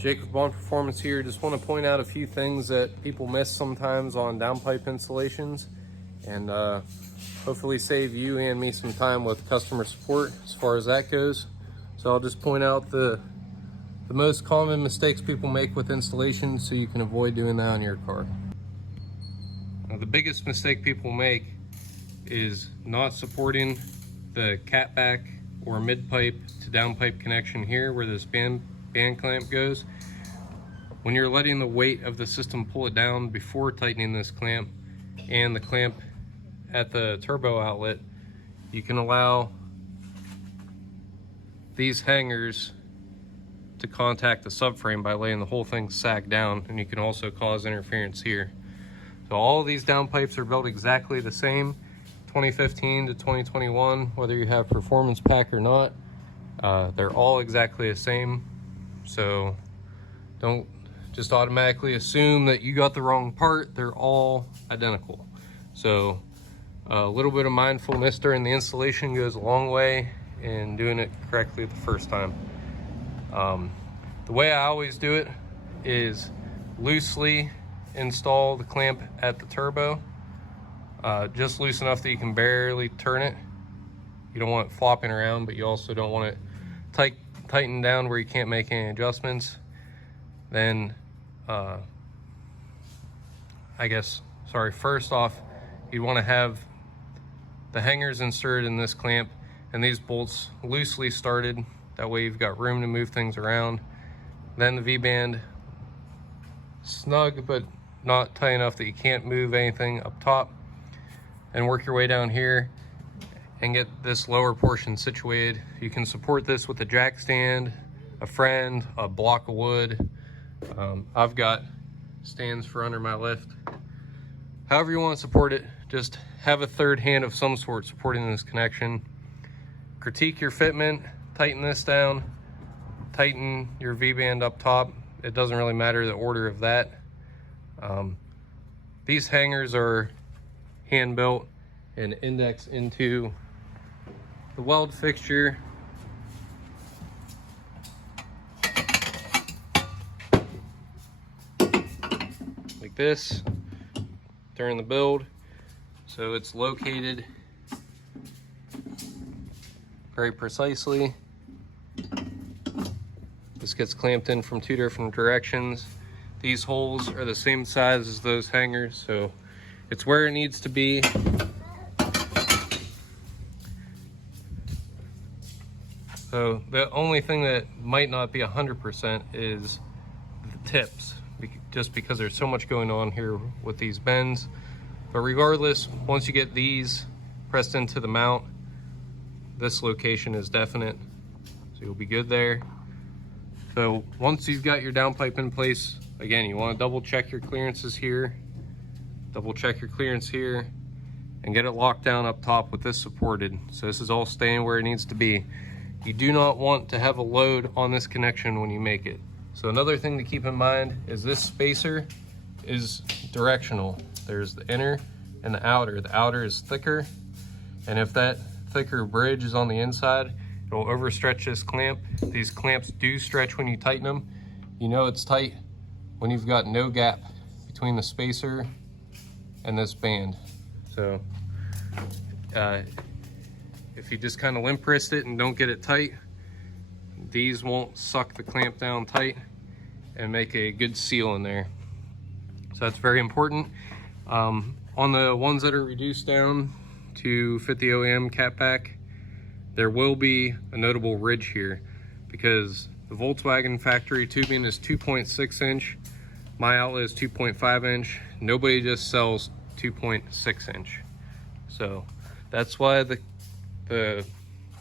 Jake with Baun Performance here. Just want to point out a few things that people miss sometimes on downpipe installations, and hopefully save you and me some time with customer support as far as that goes. So I'll just point out the most common mistakes people make with installations so you can avoid doing that on your car. Now, the biggest mistake people make is not supporting the catback or mid-pipe to downpipe connection here where this band clamp goes. When you're letting the weight of the system pull it down before tightening this clamp and the clamp at the turbo outlet, you can allow these hangers to contact the subframe by letting the whole thing sag down, and you can also cause interference here. So all of these downpipes are built exactly the same, 2015 to 2021, whether you have performance pack or not. They're all exactly the same. So don't just automatically assume that you got the wrong part. They're all identical. So a little bit of mindfulness during the installation goes a long way in doing it correctly the first time. The way I always do it is loosely install the clamp at the turbo, just loose enough that you can barely turn it. You don't want it flopping around, but you also don't want it tighten down where you can't make any adjustments. Then first off, you want to have the hangers inserted in this clamp and these bolts loosely started. That way you've got room to move things around. Then the V-band snug but not tight enough that you can't move anything up top, and work your way down here and get this lower portion situated. You can support this with a jack stand, a friend, a block of wood. I've got stands for under my lift. However you want to support it, just have a third hand of some sort supporting this connection. Critique your fitment, tighten this down, tighten your V-band up top. It doesn't really matter the order of that. These hangers are hand built and index into the weld fixture. Like this during the build. So it's located very precisely. This gets clamped in from two different directions. These holes are the same size as those hangers, so it's where it needs to be. So the only thing that might not be 100% is the tips, just because there's so much going on here with these bends. But regardless, once you get these pressed into the mount, this location is definite, so you'll be good there. So once you've got your downpipe in place, again, you want to double check your clearances here, double check your clearance here, and get it locked down up top with this supported. So this is all staying where it needs to be. You do not want to have a load on this connection when you make it. So another thing to keep in mind is this spacer is directional. There's the inner and the outer. The outer is thicker, and if that thicker bridge is on the inside, it'll overstretch this clamp. These clamps do stretch when you tighten them. You know it's tight when you've got no gap between the spacer and this band. So if you just kind of limp wrist it and don't get it tight, these won't suck the clamp down tight and make a good seal in there. So that's very important. On the ones that are reduced down to fit the OEM catback, there will be a notable ridge here because the Volkswagen factory tubing is 2.6 inch. My outlet is 2.5 inch. Nobody just sells 2.6 inch. So that's why the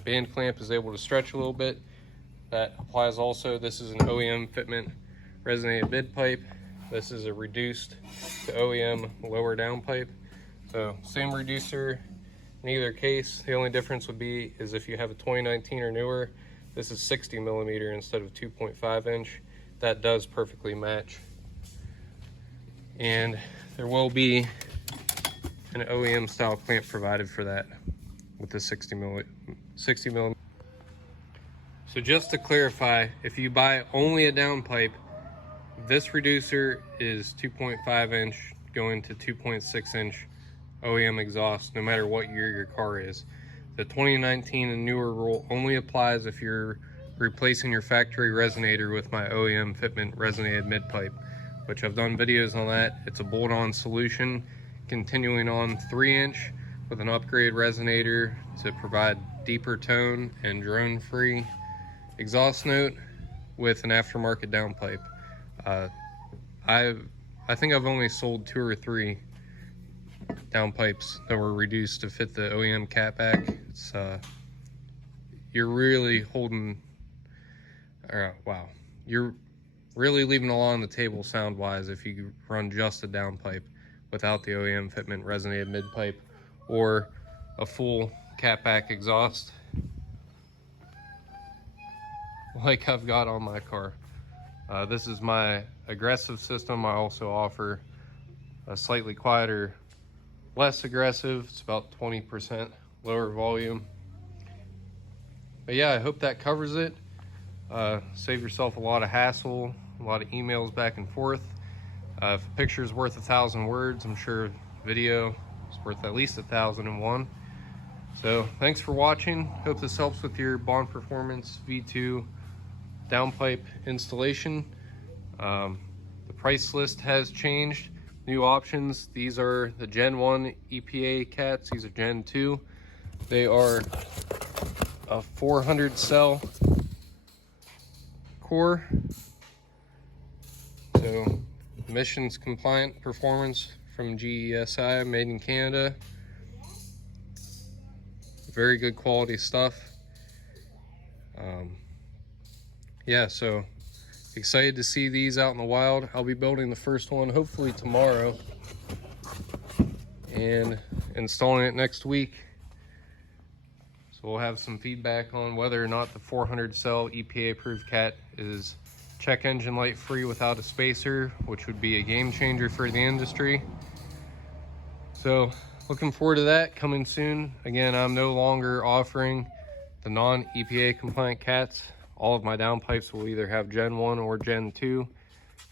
band clamp is able to stretch a little bit. That applies also. This is an OEM Fitment resonated mid pipe. This is a reduced to OEM lower down pipe. So same reducer in either case. The only difference would be is if you have a 2019 or newer, this is 60 millimeter instead of 2.5 inch. That does perfectly match. And there will be an OEM style clamp provided for that with the 60 millimeter. So just to clarify, if you buy only a downpipe, This reducer is 2.5 inch going to 2.6 inch OEM exhaust, no matter what year your car is. The 2019 and newer rule only applies if you're replacing your factory resonator with my OEM Fitment resonated mid-pipe, which I've done videos on that. It's a bolt-on solution, continuing on 3-inch with an upgrade resonator to provide deeper tone and drone-free exhaust note with an aftermarket downpipe. I think I've only sold 2 or 3 downpipes that were reduced to fit the OEM catback. It's you're really holding, wow, you're really leaving a lot on the table sound wise if you run just a downpipe without the OEM Fitment resonated mid-pipe or a full catback exhaust like I've got on my car. This is my aggressive system. I also offer a slightly quieter, less aggressive. It's about 20% lower volume. But yeah, I hope that covers it. Save yourself a lot of hassle, a lot of emails back and forth. If a picture is worth 1,000 words, I'm sure video is worth at least 1,001. So thanks for watching. Hope this helps with your Baun Performance V2 downpipe installation. The price list has changed. New options. These are the Gen 1 EPA cats. These are Gen 2. They are a 400 cell core. So emissions compliant performance from GESI, made in Canada. Very good quality stuff. Yeah, so excited to see these out in the wild. I'll be building the first one hopefully tomorrow and installing it next week. So we'll have some feedback on whether or not the 400 cell EPA approved cat is check engine light free without a spacer, which would be a game changer for the industry. So looking forward to that coming soon. Again, I'm no longer offering the non-EPA compliant cats. All of my downpipes will either have Gen 1 or Gen 2.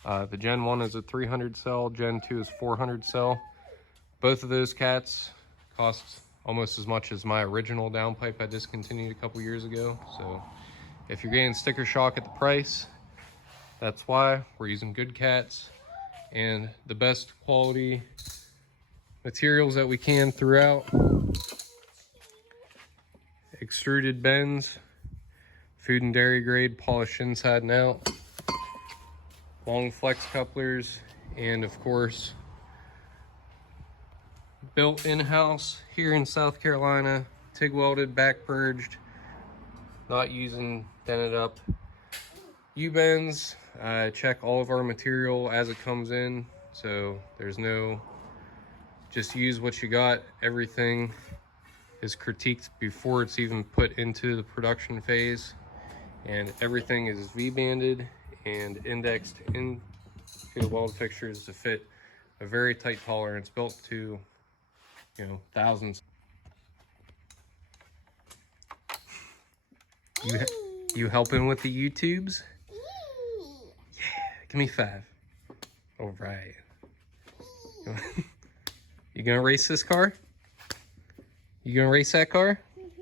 The Gen 1 is a 300 cell, Gen 2 is 400 cell. Both of those cats cost almost as much as my original downpipe I discontinued a couple years ago. So if you're getting sticker shock at the price, that's why. We're using good cats and the best quality materials that we can throughout. Extruded bends, food and dairy grade, polished inside and out, long flex couplers, and of course built in-house here in South Carolina, TIG welded, back purged, not using dented up U-bends. I check all of our material as it comes in, so there's no just use what you got. Everything is critiqued before it's even put into the production phase, and everything is V-banded and indexed into the weld fixtures to fit a very tight tolerance built to, you know, thousands. You helping with the YouTubes? Yeah, give me 5. All right. You gonna race this car? You gonna race that car? Mm-hmm.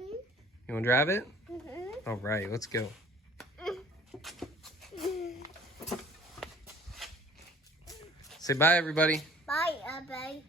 You wanna drive it? Mm-hmm. All right, let's go. Say bye, everybody. Bye, everybody.